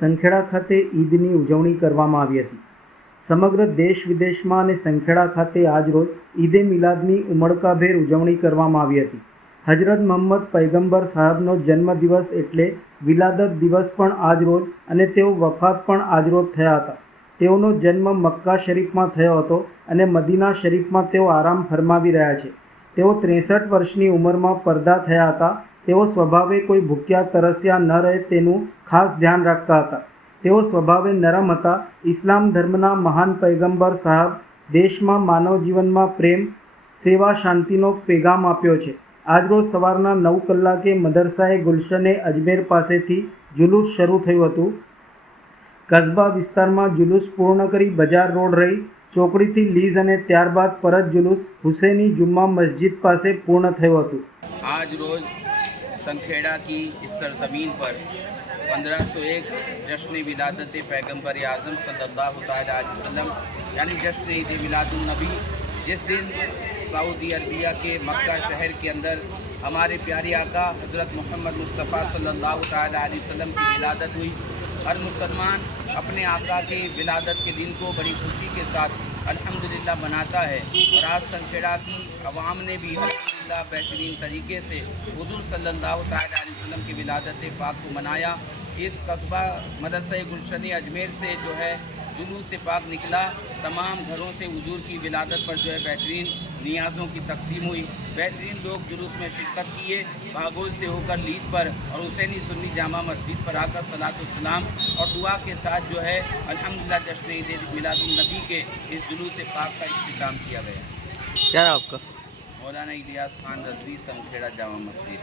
સંખેડા ખાતે ઈદની ઉજવણી કરવામાં આવી હતી। સમગ્ર દેશ વિદેશમાં અને સંખેડા ખાતે આજરોજ ઈદે મિલાદની ઉમળકાભેર ઉજવણી કરવામાં આવી હતી। હજરત મોહમ્મદ પૈગંબર સાહેબનો જન્મદિવસ એટલે વિલાદત દિવસ પણ આજરોજ અને તેઓ વફાત પણ આજરોજ થયા હતા। તેઓનો જન્મ મક્કા શરીફમાં થયો હતો અને મદીના શરીફમાં તેઓ આરામ ફરમાવી રહ્યા છે। તેઓ 63 વર્ષની ઉંમરમાં પરદા થયા હતા। તેઓ સ્વભાવે કોઈ ભૂખ્યા તરસ્યા ન રહે તેનું ખાસ ધ્યાન રાખતા હતા। તેઓ સ્વભાવે નરમ હતા। ઇસ્લામ ધર્મના મહાન પૈગંબર સાહેબ દેશમાં માનવ જીવનમાં પ્રેમ, સેવા, શાંતિનો પેગામ આપ્યો છે। આજરોજ સવારના 9 કલાકે મદરસાએ ગુલશને અજમેર પાસેથી જુલુસ શરૂ થયું હતું। કસ્બા વિસ્તારમાં જુલુસ પૂર્ણ કરી બજાર રોડ રહી ચોકડીથી લીઝ અને ત્યારબાદ પરત જુલુસ હુસૈની જુમ્મા મસ્જિદ પાસે પૂર્ણ થયું હતું। आज रोज़ संखेड़ा की इस सरजमीन पर 1501 जश्न विलादत पैगम्बर आज़म सल्लल्लाहु अलैहि वसल्लम यानी जश्न ईद मिलादुन्नबी, जिस दिन सऊदी अरबिया के मक्का शहर के अंदर हमारे प्यारे आका हज़रत मोहम्मद मुस्तफ़ा सल्लल्लाहु अलैहि वसल्लम की विलादत हुई। हर मुसलमान अपने आका के विलादत के दिन को बड़ी खुशी के साथ अल्हम्दुलिल्लाह मनाता है और आज संखेड़ा की अवाम ने भी अल्हम्दुलिल्लाह बेहतरीन तरीके से हुज़ूर सल्लल्लाहु अलैहि वसल्लम की विलादत पाक को मनाया। इस कस्बा मदरसा गुलशन अजमेर से जो है जुलूस पाक निकला। तमाम घरों से हुजूर की विलादत पर जो है बेहतरीन नियाज़ों की तकसीम हुई। बेहतरीन लोग जुलूस में शिरकत किए। बागोल से होकर लीद पर और हुसैनी सुन्नी जामा मस्जिद पर आकर सलाम और दुआ के साथ जो है अल्हम्दुलिल्लाह जश्न ईद मिलादुन्नबी के इस जुलूस पाक का इख्तिताम किया गया। क्या है आपका? मौलाना इलियास खान रज़वी, संखेड़ा जामा मस्जिद।